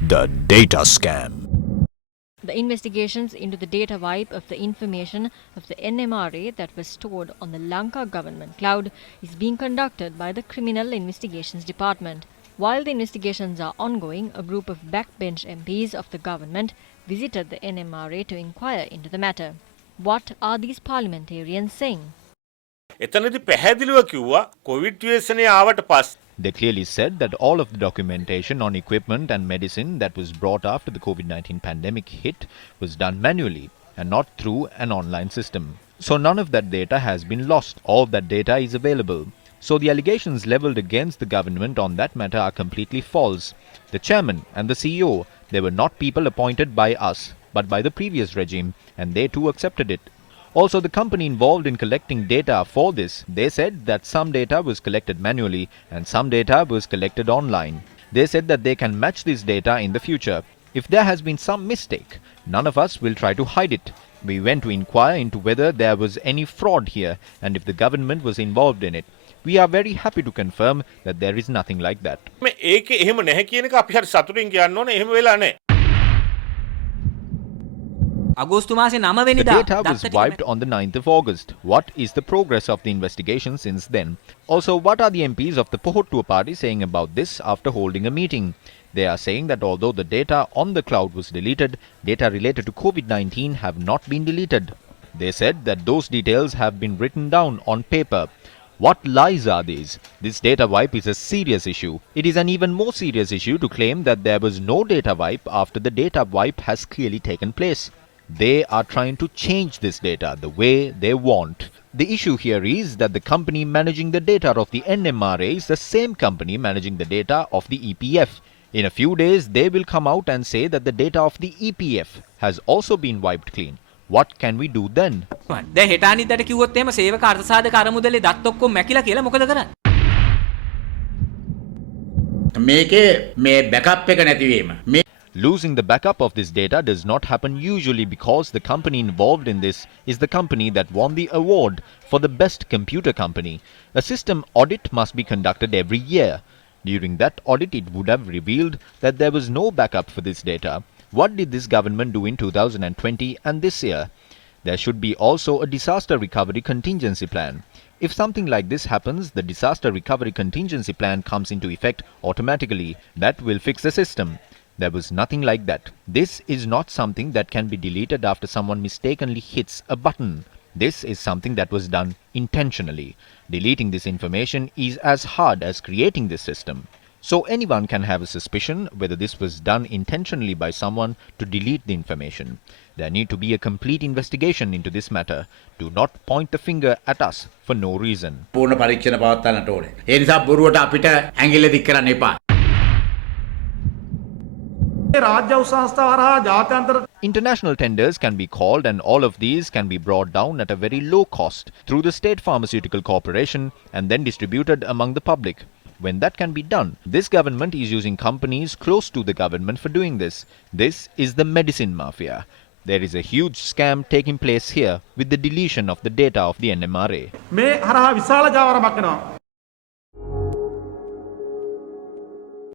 The data scam. The investigations into the data wipe of the information of the NMRA that was stored on the Lanka government cloud is being conducted by the Criminal Investigations Department. While the investigations are ongoing, a group of backbench MPs of the government visited the NMRA to inquire into the matter. What are these parliamentarians saying? එතනදී පැහැදිලිව කිව්වා Covid ව්‍යසනය ආවට පස්සේ They clearly said that all of the documentation on equipment and medicine that was brought after the COVID-19 pandemic hit was done manually and not through an online system. So none of that data has been lost. All that data is available. So the allegations leveled against the government on that matter are completely false. The chairman and the CEO, they were not people appointed by us, but by the previous regime, and they too accepted it. Also, the company involved in collecting data for this, they said that some data was collected manually and some data was collected online. They said that they can match this data in the future. If there has been some mistake, none of us will try to hide it. We went to inquire into whether there was any fraud here and if the government was involved in it. We are very happy to confirm that there is nothing like that. මේ ඒකේ එහෙම නැහැ කියන එක අපි හරි සතුටින් කියන්න ඕනේ. එහෙම වෙලා නැහැ. The data was wiped on the 9th of August. What is the progress of the investigation since then? Also, what are the MPs of the Pohottuwa party saying about this after holding a meeting? They are saying that although the data on the cloud was deleted, data related to COVID-19 have not been deleted. They said that those details have been written down on paper. What lies are these? This data wipe is a serious issue. It is an even more serious issue to claim that there was no data wipe after the data wipe has clearly taken place. They are trying to change this data the way they want. The issue here is that the company managing the data of the NMRA is the same company managing the data of the EPF. In a few days, they will come out and say that the data of the EPF has also been wiped clean. What can we do then? දැන් හෙට අනිද්දාට කිව්වොත් එහෙම සේවක අර්ථසාධක අරමුදලේ දත් ඔක්කොම මැකිලා කියලා මොකද කරන්නේ? මේකේ මේ බෑකප් එක නැතිවීම. Losing the backup of this data does not happen usually because the company involved in this is the company that won the award for the best computer company. A system audit must be conducted every year. During that audit, it would have revealed that there was no backup for this data. What did this government do in 2020 and this year? There should be also a disaster recovery contingency plan. If something like this happens, the disaster recovery contingency plan comes into effect automatically. That will fix the system. There was nothing like that. This is not something that can be deleted after someone mistakenly hits a button. This is something that was done intentionally. Deleting this information is as hard as creating this system. So anyone can have a suspicion whether this was done intentionally by someone to delete the information. There need to be a complete investigation into this matter. Do not point the finger at us for no reason. පූර්ණ පරීක්ෂණ පවත්වන්නට ඕනේ. ඒ නිසා බොරුවට අපිට ඇඟිල්ල දික් කරන්න එපා. International tenders can be called and all of these can be brought down at a very low cost through the State Pharmaceutical Corporation and then distributed among the public. When that can be done, this government is using companies close to the government for doing this. This is the medicine mafia. There is a huge scam taking place here with the deletion of the data of the NMRA.